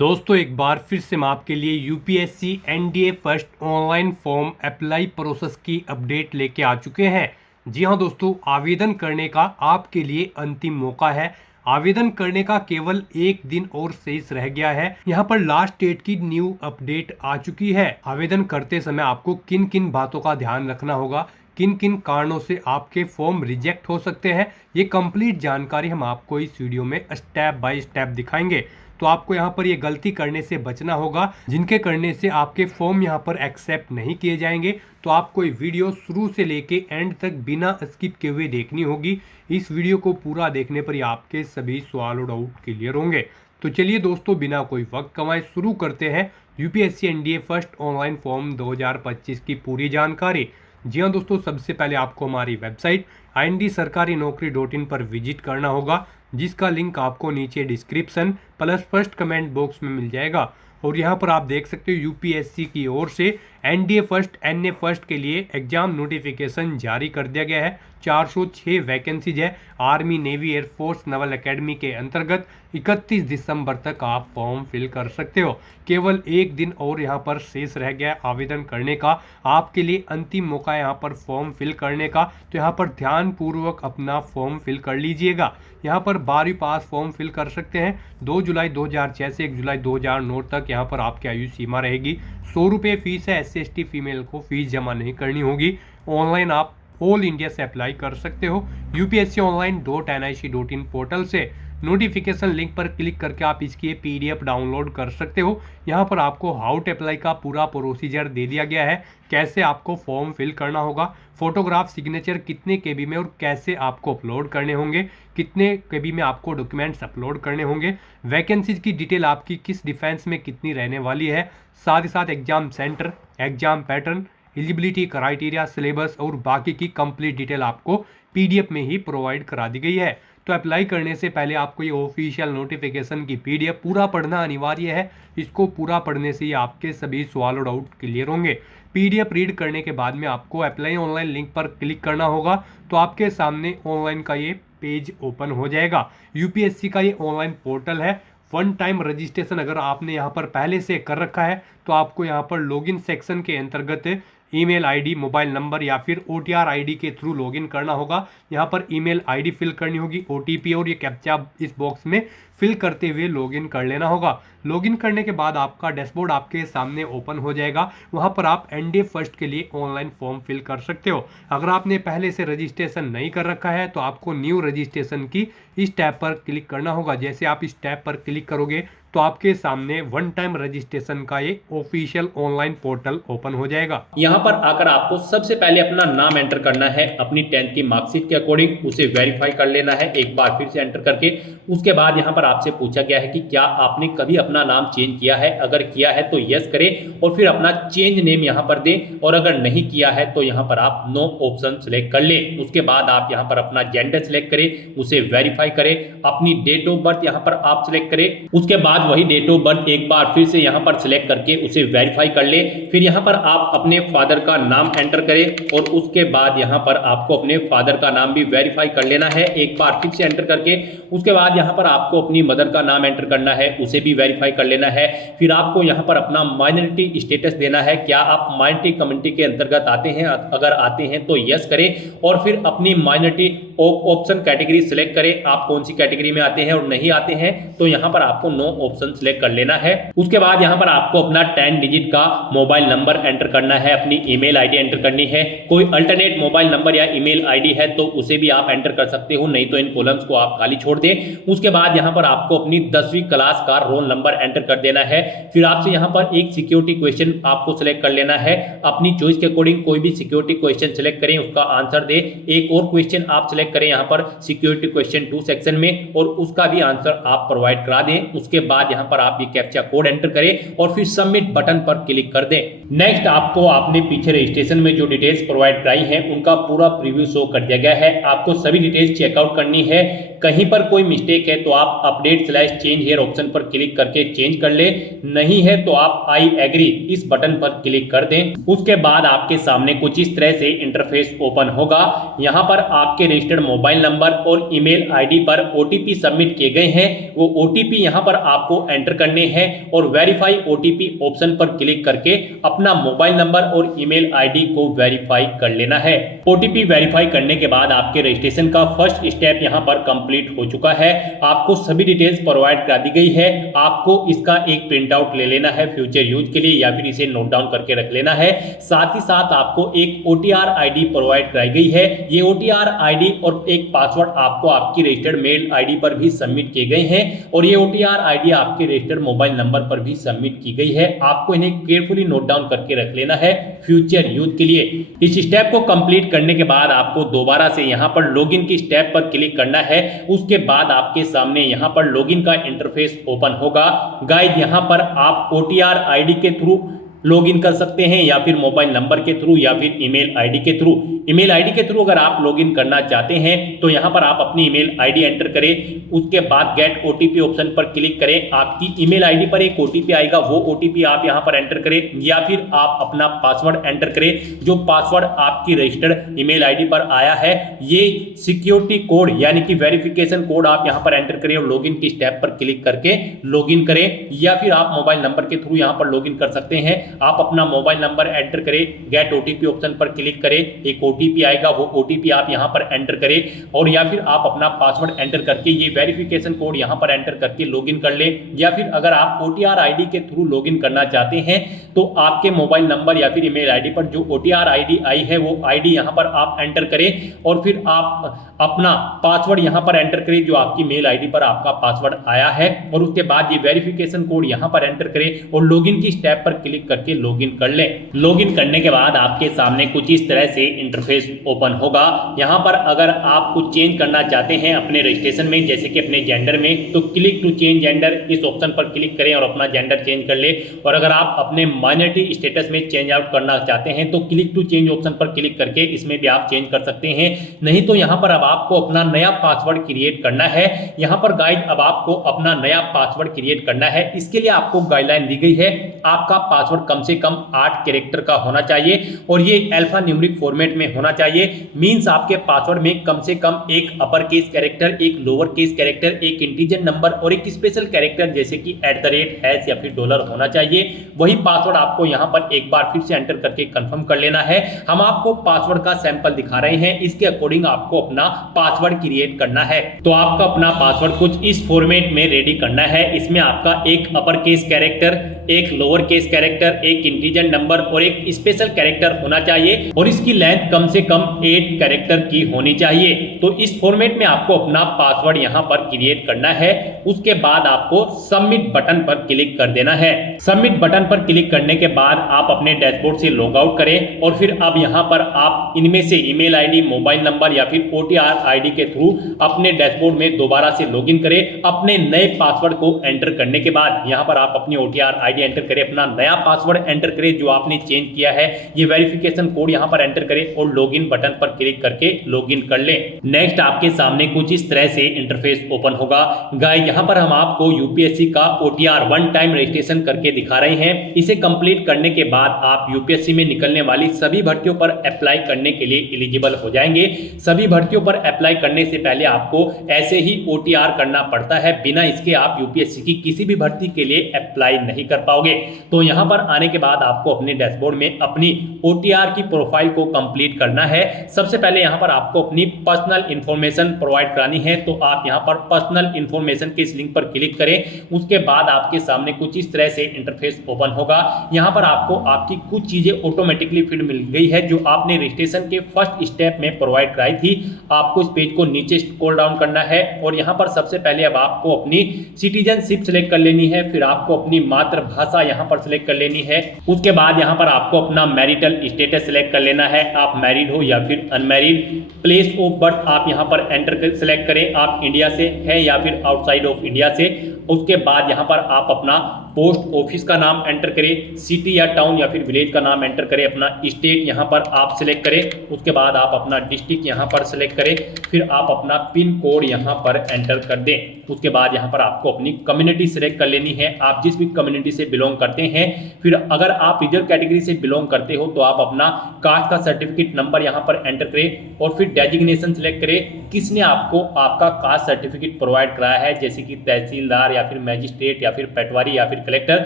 दोस्तों एक बार फिर से मैं आपके लिए UPSC NDA first online form apply process की अपडेट लेके आ चुके हैं। जी हां दोस्तों, आवेदन करने का आपके लिए अंतिम मौका है। आवेदन करने का केवल एक दिन और शेष रह गया है। यहाँ पर लास्ट डेट की न्यू अपडेट आ चुकी है। आवेदन करते समय आपको किन किन बातों का ध्यान रखना होगा, किन किन कारणों से आपके फॉर्म रिजेक्ट हो सकते हैं, ये कंप्लीट जानकारी हम आपको इस वीडियो में स्टेप बाय स्टेप दिखाएंगे। तो आपको यहाँ पर ये गलती करने से बचना होगा जिनके करने से आपके फॉर्म यहाँ पर एक्सेप्ट नहीं किए जाएंगे। तो आपको ये वीडियो शुरू से लेके एंड तक बिना स्किप किए हुए देखनी होगी। इस वीडियो को पूरा देखने पर ही आपके सभी सवाल और डाउट क्लियर होंगे। तो चलिए दोस्तों, बिना कोई वक्त कमाए शुरू करते हैं UPSC NDA first online form 2025 की पूरी जानकारी। जी हाँ दोस्तों, सबसे पहले आपको हमारी वेबसाइट IND-sarkari-naukri.in पर विजिट करना होगा, जिसका लिंक आपको नीचे description plus first comment box में मिल जाएगा। और यहाँ पर आप देख सकते हो यूपीएससी की ओर से एनडीए फर्स्ट एनए फर्स्ट के लिए एग्जाम नोटिफिकेशन जारी कर दिया गया है। 406 वैकेंसीज है army, navy, air force, Naval academy के अंतर्गत। 31 दिसंबर तक आप फॉर्म फिल कर सकते हो। केवल एक दिन और यहाँ पर शेष रह गया आवेदन करने का। आपके लिए अंतिम मौका है यहाँ पर फॉर्म फिल करने का। तो यहाँ पर ध्यान पूर्वक अपना फॉर्म फिल कर लीजिएगा। यहाँ पर 12वीं पास फॉर्म फिल कर सकते हैं। 2 जुलाई 2006 से 1 जुलाई 2009 तक यहाँ पर आपकी आयु सीमा रहेगी। 100 रुपये फीस है। SC/ST फीमेल को फीस जमा नहीं करनी होगी। ऑनलाइन आप ऑल इंडिया से अप्लाई कर सकते हो। upsconline.nic.in पोर्टल से नोटिफिकेशन लिंक पर क्लिक करके आप इसकी PDF डाउनलोड कर सकते हो। यहाँ पर आपको हाउ टू अप्लाई का पूरा प्रोसीजर दे दिया गया है, कैसे आपको फॉर्म फिल करना होगा, फोटोग्राफ सिग्नेचर कितने KB में और कैसे आपको अपलोड करने होंगे, कितने KB में आपको डॉक्यूमेंट्स अपलोड करने होंगे, वैकेंसीज की डिटेल आपकी किस डिफेंस में कितनी रहने वाली है, साथ ही साथ exam centre, exam pattern, eligibility criteria, syllabus और बाकी की कंप्लीट डिटेल आपको PDF में ही प्रोवाइड करा दी गई है। तो अप्लाई करने से पहले आपको ये ऑफिशियल नोटिफिकेशन की PDF पूरा पढ़ना अनिवार्य है। इसको पूरा पढ़ने से ही आपके सभी सवाल और डाउट क्लियर होंगे। PDF रीड करने के बाद में आपको अप्लाई ऑनलाइन लिंक पर क्लिक करना होगा। तो आपके सामने ऑनलाइन का ये पेज ओपन हो जाएगा। यूपीएससी का ये ऑनलाइन पोर्टल है। वन टाइम रजिस्ट्रेशन अगर आपने यहाँ पर पहले से कर रखा है तो आपको यहाँ पर लॉगिन सेक्शन के अंतर्गत ईमेल आईडी, मोबाइल नंबर या फिर OTR ID के थ्रू लॉगिन करना होगा। यहाँ पर ईमेल आईडी फिल करनी होगी, OTP और ये कैप्चा इस बॉक्स में फिल करते हुए लॉगिन कर लेना होगा। लॉगिन करने के बाद आपका डैशबोर्ड आपके सामने ओपन हो जाएगा। वहाँ पर आप एनडीए फर्स्ट के लिए ऑनलाइन फॉर्म फिल कर सकते हो। अगर आपने पहले से रजिस्ट्रेशन नहीं कर रखा है तो आपको न्यू रजिस्ट्रेशन की इस टैब पर क्लिक करना होगा। जैसे आप इस टैब पर क्लिक करोगे तो आपके सामने वन टाइम रजिस्ट्रेशन का ये ऑफिशियल ऑनलाइन पोर्टल ओपन हो जाएगा। यहाँ पर आकर आपको सबसे पहले अपना नाम एंटर करना है, अपनी 10th की मार्कशीट के अकॉर्डिंग उसे वेरीफाई कर लेना है एक बार फिर से एंटर करके। उसके बाद यहाँ पर आपसे पूछा गया है कि क्या आपने कभी अपना नाम चेंज किया है। अगर किया है तो यस करें और फिर अपना चेंज नेम यहाँ पर दें, और अगर नहीं किया है तो यहाँ पर आप नो ऑप्शन सेलेक्ट कर लें। उसके बाद आप यहाँ पर अपना जेंडर सेलेक्ट करें, उसे वेरीफाई करें, अपनी डेट ऑफ बर्थ यहाँ पर आप सेलेक्ट करें। उसके बाद वही डेट ऑफ बर्थ एक बार फिर से यहाँ पर सिलेक्ट करके उसे वेरीफाई कर ले। फिर यहाँ पर आप अपने फादर का नाम एंटर करें और उसके बाद यहाँ पर आपको अपने फादर का नाम भी वेरीफाई कर लेना है एक बार फिर से एंटर करके। उसके बाद यहाँ पर आपको अपनी मदर का नाम एंटर करना है, उसे भी वेरीफाई कर लेना है। फिर आपको यहाँ पर अपना माइनॉरिटी स्टेटस देना है, क्या आप माइनॉरिटी कम्युनिटी के अंतर्गत आते हैं। अगर आते हैं तो यस करें और फिर अपनी माइनॉरिटी ऑप्शन कैटेगरी सिलेक्ट करें, आप कौन सी कैटेगरी में आते हैं, और नहीं आते हैं तो यहाँ पर आपको नो ऑप्शन सिलेक्ट कर लेना है। उसके बाद यहाँ पर आपको अपना 10 डिजिट का मोबाइल नंबर एंटर करना है, अपनी ईमेल आईडी एंटर करनी है। कोई अल्टरनेट मोबाइल नंबर या ईमेल आईडी है तो उसे भी आप एंटर कर सकते हो, नहीं तो इन कॉलम्स को आप खाली छोड़ दें। उसके बाद यहाँ पर आपको अपनी 10वीं क्लास का रोल नंबर एंटर कर देना है। फिर आपसे यहाँ पर एक सिक्योरिटी क्वेश्चन आपको सिलेक्ट कर लेना है। अपनी चॉइस के अकॉर्डिंग कोई भी सिक्योरिटी क्वेश्चन सिलेक्ट करें, उसका आंसर दे। एक और क्वेश्चन आप सिलेक्ट करें यहाँ पर सिक्योरिटी क्वेश्चन 2 सेक्शन में, और उसका भी आंसर आप प्रोवाइड करा दें। उसके बाद यहाँ पर आप ये कैप्चा कोड एंटर करें और फिर सबमिट बटन पर क्लिक कर दें। नेक्स्ट आपको आपने पीछे रजिस्ट्रेशन में जो डिटेल्स प्रोवाइड कराई है उनका पूरा प्रीव्यू शो कर दिया गया है। आपको सभी डिटेल्स चेकआउट करनी है। कहीं पर कोई मिस्टेक है तो आप अपडेट/चेंज हियर ऑप्शन पर क्लिक करके चेंज कर ले, नहीं है तो आप आई एग्री इस बटन पर क्लिक कर दें। उसके बाद आपके सामने कुछ इस तरह से इंटरफेस ओपन होगा। यहाँ पर आपके रजिस्टर रजिस्टर्ड मोबाइल नंबर और ईमेल आईडी पर ओटीपी सबमिट किए गए हैं वो ओटीपी यहां पर आपको एंटर करने हैं और वेरीफाई ओटीपी ऑप्शन पर क्लिक करके अपना मोबाइल नंबर और ईमेल आईडी को वेरीफाई कर लेना है। ओटीपी वेरीफाई करने के बाद आपके रजिस्ट्रेशन का फर्स्ट स्टेप यहां पर कंप्लीट हो चुका है। आपको सभी डिटेल्स प्रोवाइड करा दी गई है। आपको इसका एक प्रिंट आउट ले लेना है फ्यूचर यूज के लिए या फिर इसे नोट डाउन करके रख लेना है। साथ ही साथ आपको एक ओटीआर आईडी प्रोवाइड कराई गई है। ये ओटीआर आईडी और एक पासवर्ड आपको आपकी रजिस्टर्ड मेल आईडी पर भी सबमिट किए गए हैं और ये ओटीआर आईडी आपके रजिस्टर्ड मोबाइल नंबर पर भी सबमिट की गई है। आपको इन्हें केयरफुली नोट डाउन करके रख लेना है फ्यूचर यूज के लिए। इस स्टेप को कंप्लीट करने के बाद आपको दोबारा से यहां पर लॉगिन की स्टेप पर क्लिक करना है। उसके बाद आपके सामने यहां पर लॉगिन का इंटरफेस ओपन होगा। गाइस यहां पर आप ओटीआर आईडी के थ्रू लॉगिन कर सकते हैं या फिर मोबाइल नंबर के थ्रू या फिर ईमेल आईडी के थ्रू। ईमेल आईडी के थ्रू अगर आप लॉगिन करना चाहते हैं तो यहां पर आप अपनी ईमेल आईडी एंटर करें। उसके बाद गेट ओटीपी ऑप्शन पर क्लिक करें। आपकी ईमेल आईडी पर एक ओटीपी आएगा, वो ओटीपी आप यहां पर एंटर करें या फिर आप अपना पासवर्ड एंटर करें। जो पासवर्ड आपकी रजिस्टर्ड ईमेल आईडी पर आया है ये सिक्योरिटी कोड यानी कि वेरिफिकेशन कोड आप यहां पर एंटर करें और लॉगिन की स्टेप पर क्लिक करके लॉगिन करें या फिर आप मोबाइल नंबर के थ्रू यहां पर लॉगिन कर सकते हैं। आप अपना मोबाइल नंबर एंटर करें, गेट ओटीपी ऑप्शन पर क्लिक करें, एक ओटीपी आएगा, वो ओटीपी आप यहां पर एंटर करें और या फिर आप अपना पासवर्ड एंटर करके ये वेरिफिकेशन कोड यहां पर एंटर करके लॉगिन कर लें। या फिर अगर आप ओटीआर आईडी के थ्रू लॉगिन करना चाहते हैं तो आपके मोबाइल नंबर या फिर ईमेल आईडी पर जो ओटीआर आईडी आई है वो आईडी यहां पर आप एंटर करें और फिर आप अपना पासवर्ड यहां पर एंटर करें जो आपकी मेल आईडी पर आपका पासवर्ड आया है और उसके बाद ये वेरिफिकेशन कोड यहां पर एंटर करें और लॉगिन की स्टेप पर क्लिक करके लॉगिन कर लें। लॉगिन करने के बाद आपके सामने कुछ इस तरह से इंटरफेस ओपन होगा। यहां पर अगर आप कुछ चेंज करना चाहते हैं अपने रजिस्ट्रेशन में जैसे कि अपने जेंडर में तो क्लिक टू चेंज जेंडर इस ऑप्शन पर क्लिक करें और अपना जेंडर चेंज कर ले। और अगर आप अपने माइनॉरिटी स्टेटस में चेंज आउट करना चाहते हैं तो क्लिक टू चेंज ऑप्शन पर क्लिक करके इसमें भी आप चेंज कर सकते हैं। नहीं तो यहां पर अब आपको अपना नया पासवर्ड क्रिएट करना है। यहां पर गाइड अब आपको अपना नया पासवर्ड क्रिएट करना है। इसके लिए आपको गाइडलाइन दी गई है। आपका पासवर्ड कम से कम 8 कैरेक्टर का होना चाहिए और ये अल्फा न्यूमेरिक फॉर्मेट में होना चाहिए। मींस आपके पासवर्ड में कम से कम एक अपर केस कैरेक्टर, एक लोअर केस कैरेक्टर, एक इंटीजर नंबर और एक स्पेशल कैरेक्टर जैसे कि @ या फिर डॉलर होना चाहिए। वही पासवर्ड आपको यहां पर एक बार फिर से एंटर करके कंफर्म कर लेना है। हम आपको पासवर्ड का सैंपल दिखा रहे हैं, इसके अकॉर्डिंग आपको अपना पासवर्ड क्रिएट करना है। तो आपका अपना पासवर्ड कुछ इस फॉर्मेट में रेडी करना है। इसमें आपका एक अपर केस कैरेक्टर, एक लोअर केस कैरेक्टर, एक इंटीजर नंबर और एक स्पेशल कैरेक्टर होना चाहिए और इसकी लेंथ कम से कम 8 कैरेक्टर की होनी चाहिए। तो इस फॉर्मेट में आपको अपना पासवर्ड यहां पर क्रिएट करना है। उसके बाद आपको सबमिट बटन पर क्लिक कर देना है। सबमिट बटन पर क्लिक करने के बाद आप अपने डैशबोर्ड से लॉग आउट करें और फिर अब यहां पर आप इनमें से ईमेल आईडी, मोबाइल नंबर या फिर ओटीआर आईडी के थ्रू अपने डैशबोर्ड में दोबारा से लॉगिन करें। अपने नए पासवर्ड को एंटर करने के बाद यहां पर आप अपनी ओटीआर आईडी एंटर करें, अपना नया पासवर्ड एंटर करें जो आपने चेंज किया है, ये वेरिफिकेशन कोड यहां पर एंटर करें और लॉगिन बटन पर क्लिक करके लॉगिन कर लें। नेक्स्ट आपके सामने कुछ इस तरह से इंटरफेस ओपन होगा। गाइस यहां पर हम आपको यूपीएससी का ओटीआर वन टाइम रजिस्ट्रेशन करके दिखा रहे हैं। इसे कंप्लीट करने के बाद आप यूपीएससी में निकलने वाली सभी भर्तियों पर अप्लाई करने के लिए एलिजिबल हो जाएंगे। सभी भर्तियों पर अप्लाई करने से पहले आपको ऐसे ही ओटीआर करना पड़ता है, बिना इसके आप यूपीएससी की किसी भी भर्ती के लिए अप्लाई नहीं कर पाओगे। तो यहां पर आने के बाद आपको अपने डैशबोर्ड में अपनी ओटीआर की प्रोफाइल को कंप्लीट करना है। सबसे पहले यहां पर आपको अपनी पर्सनल इंफॉर्मेशन प्रोवाइड करानी है, तो आप यहां पर पर्सनल इंफॉर्मेशन के इस लिंक पर क्लिक करें। उसके बाद आपके सामने कुछ इस तरह से इंटरफेस ओपन होगा। यहां पर आपको आपकी कुछ चीजें ऑटोमेटिकली फिल मिल गई है जो आपने रजिस्ट्रेशन के फर्स्ट स्टेप में प्रोवाइड कराई थी। आपको इस पेज को नीचे स्क्रॉल डाउन करना है और यहां पर सबसे पहले अब आपको अपनी सिटीजनशिप सेलेक्ट कर लेनी है, फिर आपको अपनी मातृभाषा यहां पर सेलेक्ट कर लेनी है। उसके बाद यहां पर आपको अपना मैरिटल स्टेटस सेलेक्ट कर लेना है, आप मैरिड हो या फिर अनमैरिड। प्लेस ऑफ बर्थ आप यहां पर एंटर सेलेक्ट करें, आप इंडिया से है या फिर आउटसाइड ऑफ इंडिया से। उसके बाद यहां पर आप अपना पोस्ट ऑफिस का नाम एंटर करें, सिटी या टाउन या फिर विलेज का नाम एंटर करें, अपना स्टेट यहां पर आप सिलेक्ट करें। उसके बाद आप अपना डिस्ट्रिक्ट यहां पर सिलेक्ट करें, फिर आप अपना पिन कोड यहां पर एंटर कर दें। उसके बाद यहां पर आपको अपनी कम्युनिटी सिलेक्ट कर लेनी है, आप जिस भी कम्युनिटी से बिलोंग करते हैं। फिर फिर अगर आप रिजर्व कैटेगरी से बिलोंग करते हो तो आप अपना कास्ट का सर्टिफिकेट नंबर यहाँ पर एंटर करें और फिर डेजिग्नेशन सेलेक्ट करें, किसने आपको आपका कास्ट सर्टिफिकेट प्रोवाइड कराया है, जैसे कि तहसीलदार या फिर मैजिस्ट्रेट या फिर पटवारी या फिर कलेक्टर।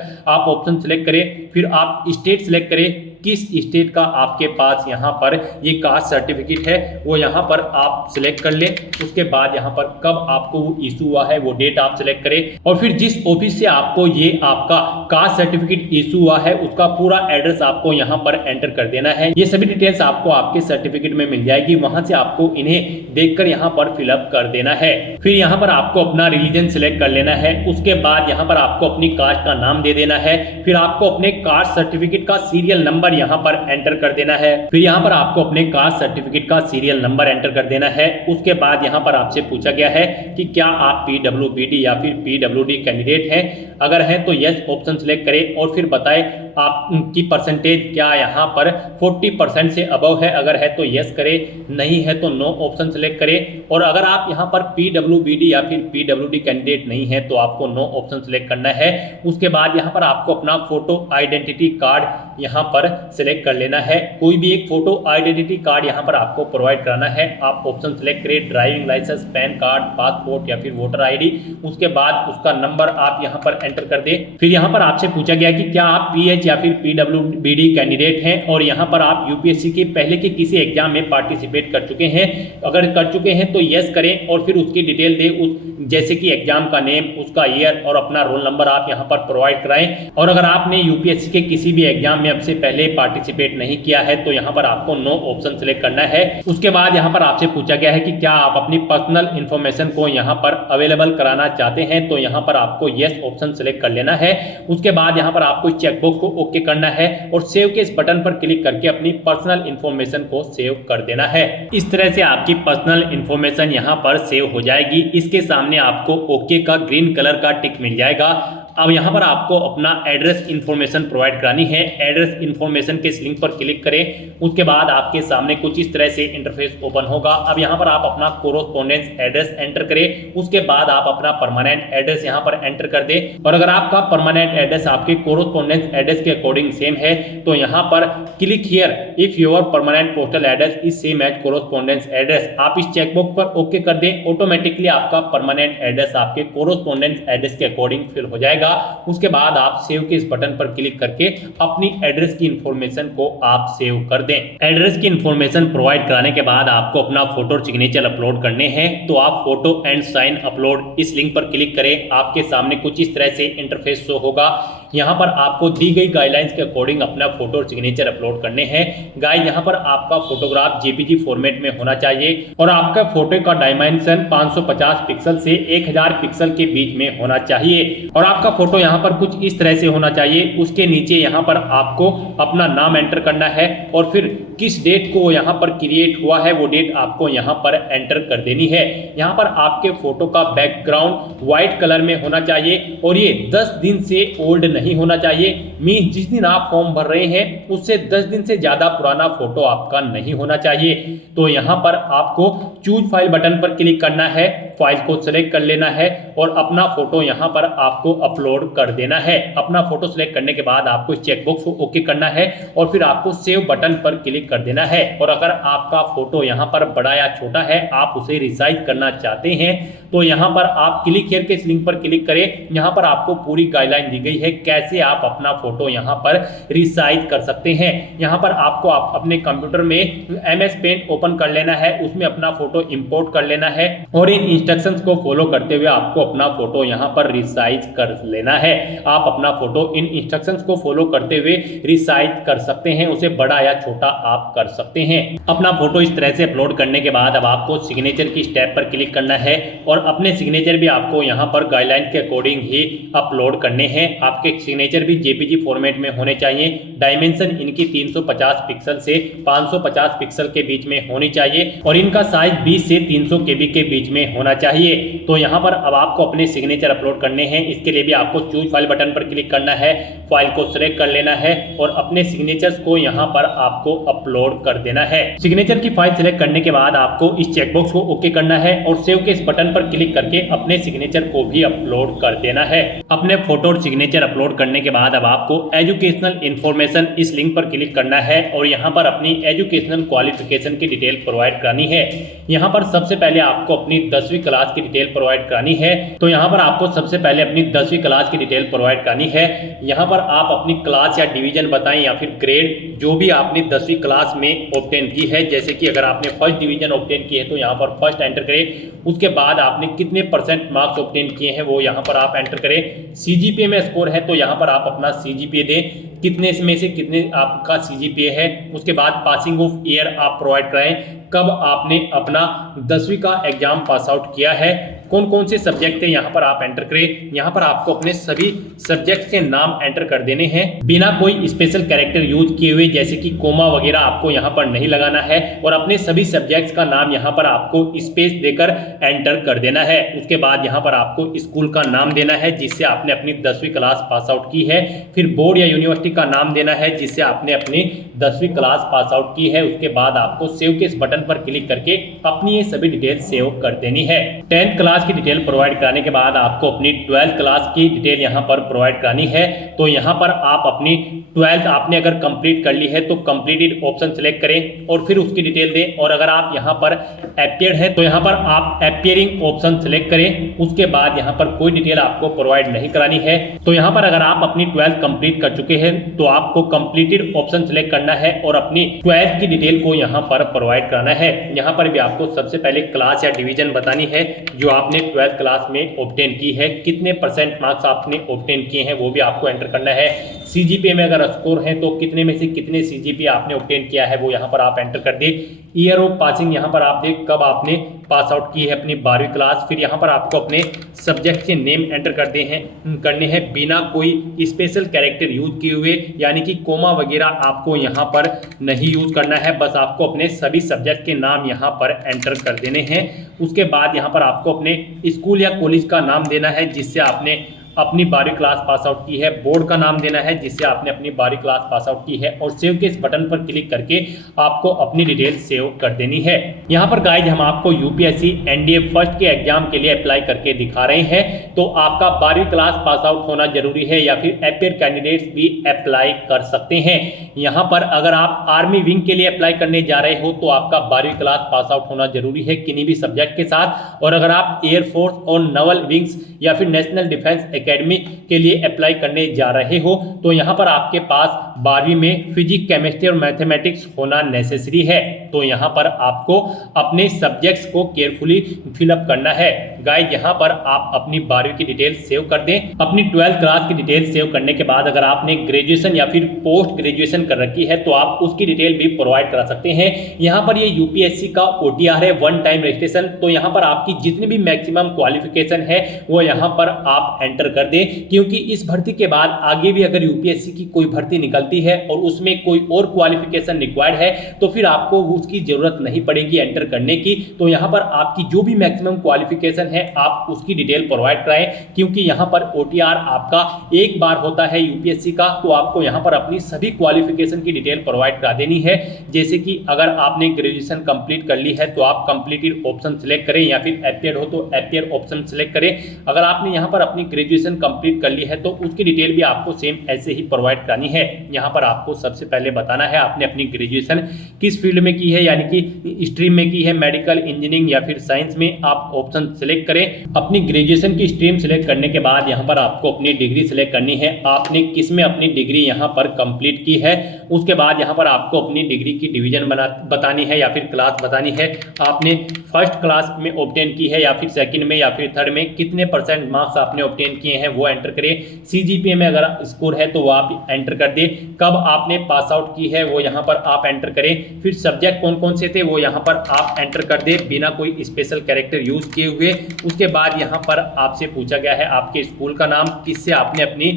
आप ऑप्शन सेलेक्ट करें, फिर आप स्टेट सेलेक्ट करें, किस स्टेट का आपके पास यहाँ पर ये कास्ट सर्टिफिकेट है वो यहाँ पर आप सिलेक्ट कर लें। उसके बाद यहाँ पर कब आपको वो इशू हुआ है वो डेट आप सिलेक्ट करें और फिर जिस ऑफिस से आपको ये आपका कास्ट सर्टिफिकेट इशू हुआ है उसका पूरा एड्रेस आपको यहाँ पर एंटर कर देना है। ये सभी डिटेल्स आपको आपके सर्टिफिकेट में मिल जाएगी, वहां से आपको इन्हें देखकर यहाँ पर फिलअप कर देना है। फिर यहाँ पर आपको अपना रिलीजन सिलेक्ट कर लेना है। उसके बाद यहाँ पर आपको अपनी कास्ट का नाम दे देना है। फिर आपको अपने कास्ट सर्टिफिकेट का सीरियल नंबर यहाँ पर एंटर कर देना है। फिर यहाँ पर आपको अपने कास्ट सर्टिफिकेट का सीरियल नंबर एंटर कर देना है। उसके बाद यहाँ पर आपसे पूछा गया है कि क्या आप पीडब्ल्यूबीडी या फिर पीडब्ल्यूडी कैंडिडेट हैं, अगर हैं तो यस ऑप्शन सिलेक्ट करें और फिर बताएं आपकी परसेंटेज क्या यहाँ पर 40% से अबव है, अगर है तो यस करें, नहीं है तो नो ऑप्शन सिलेक्ट करें। और अगर आप यहाँ पर पीडब्ल्यूबीडी या फिर पीडब्ल्यूडी कैंडिडेट नहीं है तो आपको नो ऑप्शन सिलेक्ट करना है। उसके बाद यहाँ पर आपको अपना फोटो आइडेंटिटी कार्ड यहाँ पर सिलेक्ट कर लेना है। कोई भी एक फोटो आइडेंटिटी कार्ड यहाँ पर आपको प्रोवाइड कराना है। आप ऑप्शन सिलेक्ट करें, driving licence, PAN card, passport या फिर वोटर आईडी। उसके बाद उसका नंबर आप यहाँ पर एंटर कर दें। फिर यहाँ पर आपसे पूछा गया कि क्या आप पीएच या फिर पीडब्ल्यूबीडी कैंडिडेट हैं और यहाँ पर आप यूपीएससी के पहले के किसी एग्जाम में पार्टिसिपेट कर चुके हैं, अगर कर चुके हैं तो यस करें और फिर उसकी डिटेल दें, उस जैसे कि एग्जाम का नेम, उसका ईयर और अपना रोल नंबर आप यहाँ पर प्रोवाइड कराएं। और अगर आपने यूपीएससी के किसी भी एग्जाम में अब से पहले पार्टिसिपेट नहीं किया है तो यहाँ पर आपको नो ऑप्शन सिलेक्ट करना है। उसके बाद यहाँ पर आपसे पूछा गया है कि क्या आप अपनी पर्सनल इंफॉर्मेशन को यहाँ पर अवेलेबल कराना चाहते हैं, तो यहाँ पर आपको यस ऑप्शन सिलेक्ट कर लेना है। उसके बाद यहाँ पर आपको चेकबॉक्स को ओके करना है और सेव के इस बटन पर क्लिक करके अपनी पर्सनल इंफॉर्मेशन को सेव कर देना है। इस तरह से आपकी पर्सनल इंफॉर्मेशन यहाँ पर सेव हो जाएगी। इसके सामने आपको ओके का ग्रीन कलर का टिक मिल जाएगा। अब यहाँ पर आपको अपना एड्रेस इंफॉर्मेशन प्रोवाइड करानी है। एड्रेस इंफॉर्मेशन के इस लिंक पर क्लिक करें। उसके बाद आपके सामने कुछ इस तरह से इंटरफेस ओपन होगा। अब यहाँ पर आप अपना कोरोस्पोंडेंस एड्रेस एंटर करें। उसके बाद आप अपना परमानेंट एड्रेस यहाँ पर एंटर कर दें और अगर आपका परमानेंट एड्रेस आपके कोरोस्पोंडेंस एड्रेस के अकॉर्डिंग सेम है तो यहाँ पर click here if your permanent postal address is same as correspondence address. आप इस चेकबॉक्स पर ओके कर दें। ऑटोमेटिकली आपका परमानेंट एड्रेस आपके कोरोस्पोंडेंस एड्रेस के अकॉर्डिंग फिल हो जाएगा। उसके बाद आप सेव के इस बटन पर क्लिक करके अपनी एड्रेस की इंफॉर्मेशन को आप सेव कर दें। एड्रेस की इंफॉर्मेशन प्रोवाइड कराने के बाद आपको अपना फोटो और सिग्नेचर अपलोड करने हैं, तो आप फोटो एंड साइन अपलोड इस लिंक पर क्लिक करें। आपके सामने कुछ इस तरह से इंटरफेस शो होगा। यहाँ पर आपको दी गई गाइडलाइंस के अकॉर्डिंग अपना फोटो और सिग्नेचर अपलोड करने हैं। गाइस यहाँ पर आपका फोटोग्राफ जेपीजी फॉर्मेट में होना चाहिए और आपका फोटो का डायमेंशन 550 पिक्सल से 1000 पिक्सल के बीच में होना चाहिए और आपका फोटो यहाँ पर कुछ इस तरह से होना चाहिए। उसके नीचे यहाँ पर आपको अपना नाम एंटर करना है और फिर किस डेट को यहाँ पर क्रिएट हुआ है वो डेट आपको यहाँ पर एंटर कर देनी है। यहाँ पर आपके फोटो का बैकग्राउंड व्हाइट कलर में होना चाहिए और ये 10 दिन से ओल्ड नहीं होना चाहिए। मीन जिस दिन आप फॉर्म भर रहे हैं उससे 10 दिन से ज्यादा पुराना फोटो आपका नहीं होना चाहिए। तो यहाँ पर आपको चूज फाइल बटन पर क्लिक करना है, फाइल को सिलेक्ट कर लेना है और अपना फोटो यहाँ पर आपको अपलोड कर देना है। अपना फोटो सिलेक्ट करने के बाद आपको चेकबॉक्स को ओके करना है और फिर आपको सेव बटन पर क्लिक कर देना है। और अगर आपका फोटो यहाँ पर बड़ा या छोटा है, आप उसे रिसाइज करना चाहते हैं तो यहाँ पर आप क्लिक हियर के इस लिंक पर क्लिक करें। यहाँ पर आपको पूरी गाइडलाइन दी गई है कैसे आप अपना फोटो यहाँ पर रिसाइज कर सकते हैं। यहाँ पर आपको अपने कंप्यूटर में MS पेंट ओपन कर लेना है, उसमें अपना फोटो इंपोर्ट कर लेना है और इन इंस्ट्रक्शंस को फॉलो करते हुए आपको अपना फोटो यहाँ पर रिसाइज कर लेना है। आप अपना फोटो इन इंस्ट्रक्शंस को फॉलो करते हुए रिसाइज कर सकते हैं, उसे बड़ा या छोटा आप कर सकते हैं। अपना फोटो इस तरह से अपलोड करने के बाद अब आपको सिग्नेचर की स्टेप पर क्लिक करना है और अपने सिग्नेचर भी आपको यहाँ पर गाइडलाइन के अकॉर्डिंग ही अपलोड करने हैं। आपके सिग्नेचर भी जेपीजी फॉर्मेट में होने चाहिए। डायमेंशन इनकी 350 पिक्सल से 550 पिक्सल के बीच में होनी चाहिए और इनका साइज 20 से 300 KB के बीच में होना चाहिए। तो यहाँ पर अब आपको अपने सिग्नेचर अपलोड करने हैं। इसके लिए भी आपको चूज फाइल बटन पर क्लिक करना है, फाइल को सिलेक्ट कर लेना है और अपने सिग्नेचर्स को यहाँ पर आपको अपलोड कर देना है। सिग्नेचर की फाइल सिलेक्ट करने के बाद आपको इस चेकबॉक्स को ओके करना है और सेव के इस बटन पर क्लिक करके अपने सिग्नेचर को भी अपलोड कर देना है। अपने फोटो और सिग्नेचर अपलोड अपलोड करने के बाद अब आपको एजुकेशनल इन्फॉर्मेशन इस लिंक पर क्लिक करना है और यहाँ पर अपनी एजुकेशनल क्वालिफिकेशन की डिटेल प्रोवाइड करानी है। यहाँ पर सबसे पहले आपको अपनी 10वीं क्लास की डिटेल प्रोवाइड करानी है। तो यहाँ पर आपको सबसे पहले अपनी 10वीं क्लास की डिटेल प्रोवाइड करानी है। यहाँ पर आप अपनी क्लास या डिवीजन बताएं या फिर ग्रेड जो भी आपने 10वीं क्लास में ऑब्टेन की है। जैसे कि अगर आपने फर्स्ट डिवीजन ऑब्टेन की है तो यहाँ पर फर्स्ट एंटर करें। उसके बाद आपने कितने % मार्क्स ऑब्टेन किए हैं वो यहाँ पर आप एंटर करें। सीजीपीए में स्कोर है तो यहाँ पर आप अपना सीजीपीए दें, कितने में से कितने आपका सीजीपीए है। उसके बाद पासिंग ऑफ ईयर आप प्रोवाइड कराएं, कब आपने अपना 10वीं का एग्जाम पास आउट किया है, कौन कौन से सब्जेक्ट थे यहाँ पर आप एंटर करें। यहाँ पर आपको अपने सभी सब्जेक्ट के नाम एंटर कर देने हैं बिना कोई स्पेशल कैरेक्टर यूज किए हुए, जैसे कि कोमा वगैरह आपको यहाँ पर नहीं लगाना है। और अपने सभी सब्जेक्ट्स का नाम यहाँ पर आपको स्पेस देकर एंटर कर देना है। उसके बाद यहाँ पर आपको स्कूल का नाम देना है जिससे आपने अपनी 10वीं क्लास पास आउट की है। फिर बोर्ड या यूनिवर्सिटी का नाम देना है जिससे आपने अपनी 10वीं क्लास पास आउट की है। उसके बाद आपको सेव के इस बटन पर क्लिक करके अपनी ये सभी डिटेल सेव कर देनी है। 10th क्लास की डिटेल प्रोवाइड कराने के बाद आपको अपनी 12th क्लास की डिटेल यहाँ पर प्रोवाइड करानी है। तो यहाँ पर आप अपनी 12th आपने अगर कंप्लीट कर ली है तो कंप्लीटेड ऑप्शन सेलेक्ट करें और फिर उसकी डिटेल दें। और अगर आप यहाँ पर अपियर्ड है तो यहाँ पर आप अपियरिंग ऑप्शन सेलेक्ट करें। उसके बाद यहाँ पर कोई डिटेल आपको प्रोवाइड नहीं करानी है। तो यहाँ पर अगर आप अपनी 12th कंप्लीट कर चुके हैं तो आपको कंप्लीटेड ऑप्शन सेलेक्ट करना है और अपनी 12th की डिटेल को यहाँ पर प्रोवाइड कराना है। यहाँ पर भी आपको सबसे पहले क्लास या डिवीजन बतानी है जो आपने 12th क्लास में ऑब्टेन की है, कितने % मार्क्स आपने ऑब्टेन किए हैं वो भी आपको एंटर करना है। सीजीपीए में अगर स्कोर है तो कितने में से कितने सीजीपीए आपने ऑब्टेन किया है वो यहाँ पर आप एंटर कर दे। ईयर ऑफ पासिंग यहाँ पर आप देख कब आपने पास आउट की है अपनी 12वीं क्लास। फिर यहाँ पर आपको अपने सब्जेक्ट के नेम एंटर करने हैं बिना कोई स्पेशल कैरेक्टर यूज किए हुए, यानी कि कोमा वगैरह आपको यहाँ पर नहीं यूज करना है। बस आपको अपने सभी सब्जेक्ट के नाम यहाँ पर एंटर कर देने हैं। उसके बाद यहाँ पर आपको अपने स्कूल या कॉलेज का नाम देना है जिससे आपने अपनी 12वीं क्लास पास आउट की है। बोर्ड का नाम देना है जिससे आपने अपनी 12वीं क्लास पास आउट की है और सेव के इस बटन पर क्लिक करके आपको अपनी डिटेल सेव कर देनी है। यहाँ पर गाइज हम आपको यूपीएससी एनडीए फर्स्ट के एग्जाम के लिए अप्लाई करके दिखा रहे हैं। तो आपका 12वीं क्लास पास आउट होना जरूरी है या फिर अपियर कैंडिडेट्स भी अप्लाई कर सकते हैं। यहाँ पर अगर आप आर्मी विंग के लिए अप्लाई करने जा रहे हो तो आपका 12वीं क्लास पास आउट होना जरूरी है किन्हीं भी सब्जेक्ट के साथ। और अगर आप एयरफोर्स और नवल विंग्स या फिर नेशनल डिफेंस एकेडमी के लिए अप्लाई करने जा रहे हो तो यहाँ पर आपके पास 12वीं में फिजिक्स, केमिस्ट्री और मैथमेटिक्स होना नेसेसरी है। तो यहाँ पर आपको अपने सब्जेक्ट्स को केयरफुली फिलअप करना है। गाइस यहाँ पर आप अपनी 12वीं की डिटेल सेव कर दें। अपनी 12th क्लास की डिटेल सेव करने के बाद अगर आपने ग्रेजुएशन या फिर पोस्ट ग्रेजुएशन कर रखी है तो आप उसकी डिटेल भी प्रोवाइड करा सकते हैं। यहाँ पर ये यूपीएससी का ओटीआर है, वन टाइम रजिस्ट्रेशन। तो यहाँ पर आपकी जितनी भी मैक्सिमम क्वालिफिकेशन है वो यहाँ पर आप एंटर कर दें, क्योंकि इस भर्ती के बाद आगे भी अगर यूपीएससी की कोई भर्ती निकलती है और उसमें कोई और क्वालिफिकेशन रिक्वायर्ड है तो फिर आपको उसकी जरूरत नहीं पड़ेगी एंटर करने की। तो यहाँ पर आपकी जो भी मैक्सिमम क्वालिफिकेशन है आप उसकी डिटेल प्रोवाइड कराएं, क्योंकि यहाँ पर ओटीआर आपका एक बार होता है यूपीएससी का। तो आपको यहाँ पर अपनी सभी क्वालिफिकेशन की डिटेल प्रोवाइड करा देनी है। जैसे कि अगर आपने ग्रेजुएशन कंप्लीट कर ली है तो आप कंप्लीटेड ऑप्शन सेलेक्ट करें, या फिर अपियर हो तो अपियर ऑप्शन सेलेक्ट करें। अगर आपने यहाँ पर अपनी ग्रेजुएशन कंप्लीट कर ली है तो उसकी डिटेल भी आपको सेम ऐसे ही प्रोवाइड करानी है। यहाँ पर आपको सबसे पहले बताना है आपने अपनी ग्रेजुएशन किस फील्ड में की है, यानी कि स्ट्रीम में की है, मेडिकल, इंजीनियरिंग या फिर साइंस में। आप ऑप्शन सेलेक्ट करें। अपनी ग्रेजुएशन की स्ट्रीम सेलेक्ट करने के बाद यहाँ पर आपको अपनी डिग्री सेलेक्ट करनी है, आपने किस में अपनी डिग्री यहाँ पर कंप्लीट की है। उसके बाद यहाँ पर आपको अपनी डिग्री की डिवीजन बतानी है या फिर क्लास बतानी है। आपने फर्स्ट क्लास में ऑब्टेन की है या फिर सेकंड में या फिर थर्ड में, कितने % मार्क्स आपने ऑब्टेन किए हैं वो एंटर करें। सीजीपीए में अगर स्कोर है तो वो आप एंटर कर दें। कब आपने पास आउट की है वो यहाँ पर आप एंटर करें। फिर सब्जेक्ट कौन कौन से थे वो यहाँ पर आप एंटर कर दें बिना कोई स्पेशल कैरेक्टर यूज किए हुए। उसके बाद यहाँ पर आपसे पूछा गया है आपके स्कूल का नाम, किससे आपने अपनी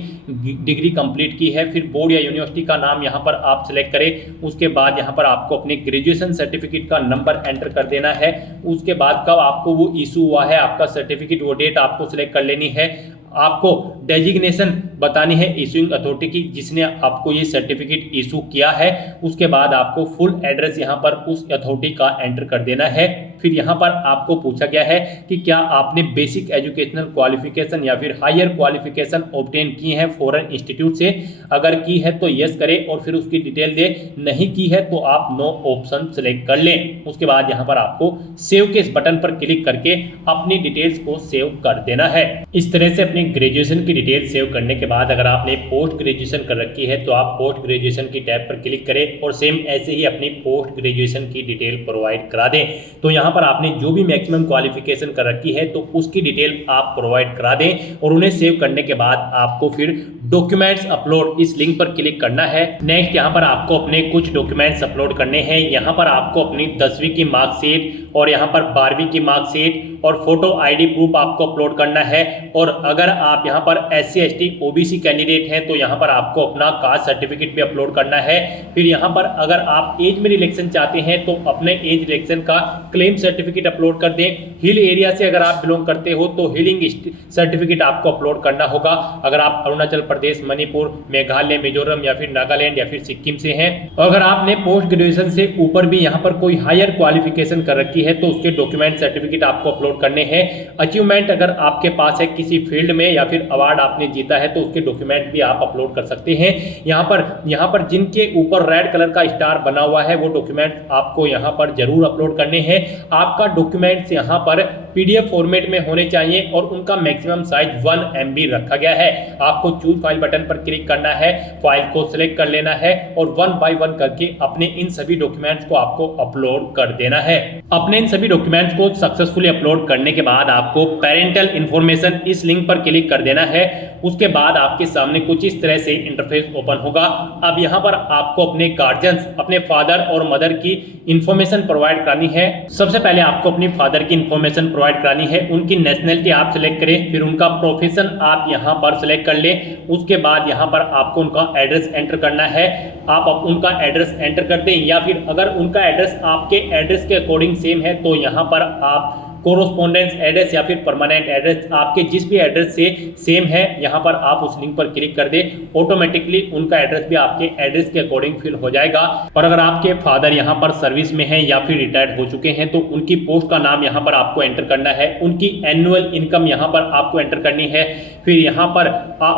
डिग्री कंप्लीट की है। फिर बोर्ड या यूनिवर्सिटी का नाम यहाँ पर आप सिलेक्ट करें। उसके बाद यहाँ पर आपको अपने ग्रेजुएशन सर्टिफिकेट का नंबर एंटर कर देना है। उसके बाद कब आपको वो इशू हुआ है आपका सर्टिफिकेट, वो डेट आपको सिलेक्ट कर लेनी है। आपको डेजिग्नेशन बतानी है इशूइंग अथॉरिटी की जिसने आपको ये सर्टिफिकेट इशू किया है। उसके बाद आपको फुल एड्रेस यहाँ पर उस अथॉरिटी का एंटर कर देना है। फिर यहाँ पर आपको पूछा गया है कि क्या आपने बेसिक एजुकेशनल क्वालिफिकेशन या फिर हायर क्वालिफिकेशन ऑब्टेन की है फॉरेन इंस्टीट्यूट से। अगर की है तो यस करें और फिर उसकी डिटेल दे, नहीं की है तो आप नो ऑप्शन सेलेक्ट कर लें। उसके बाद यहाँ पर आपको सेव के इस बटन पर क्लिक करके अपनी डिटेल्स को सेव कर देना है। इस तरह से अपनी ग्रेजुएशन की डिटेल सेव करने के बाद अगर आपने पोस्ट ग्रेजुएशन कर रखी है तो आप पोस्ट ग्रेजुएशन की टैब पर क्लिक करें और सेम ऐसे ही अपनी पोस्ट ग्रेजुएशन की डिटेल प्रोवाइड करा दें। तो यहाँ पर आपने जो भी मैक्सिमम क्वालिफिकेशन कर रखी है तो उसकी डिटेल आप प्रोवाइड करा दें और उन्हें सेव करने के बाद आपको फिर डॉक्यूमेंट्स अपलोड इस लिंक पर क्लिक करना है। नेक्स्ट यहाँ पर आपको अपने कुछ डॉक्यूमेंट्स अपलोड करने हैं। यहाँ पर आपको अपनी 10वीं की मार्कशीट और यहाँ पर 12वीं की मार्कशीट और फोटो आईडी प्रूफ आपको अपलोड करना है। और अगर आप यहाँ पर SC ST OBC कैंडिडेट हैं तो यहाँ पर आपको अपना कास्ट सर्टिफिकेट भी अपलोड करना है। फिर यहाँ पर अगर आप एज में रिलेक्शन चाहते हैं तो अपने एज रिलेक्शन का क्लेम सर्टिफिकेट अपलोड कर दें। हिल एरिया से अगर आप बिलोंग करते हो तो हिलिंग सर्टिफिकेट आपको अपलोड करना होगा। अगर आप अरुणाचल प्रदेश, मणिपुर, मेघालय, मिजोरम या फिर नागालैंड या फिर सिक्किम से हैं और अगर आपने पोस्ट ग्रेजुएशन से ऊपर भी यहाँ पर कोई हायर क्वालिफिकेशन कर रखी है तो उसके डॉक्यूमेंट सर्टिफिकेट आपको अपलोड करने हैं। अचीवमेंट अगर आपके पास है किसी फील्ड में या फिर अवार्ड आपने जीता है तो उसके डॉक्यूमेंट भी आप अपलोड कर सकते हैं। यहाँ पर जिनके ऊपर रेड कलर का स्टार बना हुआ है वो डॉक्यूमेंट आपको यहाँ पर जरूर अपलोड करने हैं। आपका डॉक्यूमेंट्स यहाँ पर PDF फॉर्मेट में होने चाहिए और उनका मैक्सिमम साइज 1 MB रखा गया है। आपको चूज फाइल बटन पर क्लिक करना है, फाइल को सिलेक्ट कर लेना है और 1 बाय 1 करके अपने इन सभी डॉक्यूमेंट्स को आपको अपलोड कर देना है। अपने इन सभी डॉक्यूमेंट्स को सक्सेसफुली अपलोड करने के बाद आपको पेरेंटल इंफॉर्मेशन इस लिंक पर क्लिक कर देना है। उसके बाद आपके सामने कुछ इस तरह से इंटरफेस ओपन होगा। अब यहाँ पर आपको अपने गार्जियंस, अपने फादर और मदर की इंफॉर्मेशन प्रोवाइड करानी है। सबसे पहले आपको अपनी फादर की इंफॉर्मेशन प्रोवाइड करानी है। उनकी नेशनलिटी आप सिलेक्ट करें, फिर उनका प्रोफेशन आप यहाँ पर सिलेक्ट कर लें। उसके बाद यहाँ पर आपको उनका एड्रेस एंटर करना है। आप उनका एड्रेस एंटर कर दें या फिर अगर उनका एड्रेस आपके एड्रेस के अकॉर्डिंग सेम है तो यहाँ पर आप कोरोस्पोंडेंस एड्रेस या फिर परमानेंट एड्रेस आपके जिस भी एड्रेस से सेम है यहाँ पर आप उस लिंक पर क्लिक कर दें। ऑटोमेटिकली उनका एड्रेस भी आपके एड्रेस के अकॉर्डिंग फिल हो जाएगा। और अगर आपके फादर यहाँ पर सर्विस में हैं या फिर रिटायर्ड हो चुके हैं तो उनकी पोस्ट का नाम यहाँ पर आपको एंटर करना है। उनकी एनुअल इनकम यहाँ पर आपको एंटर करनी है। फिर यहाँ पर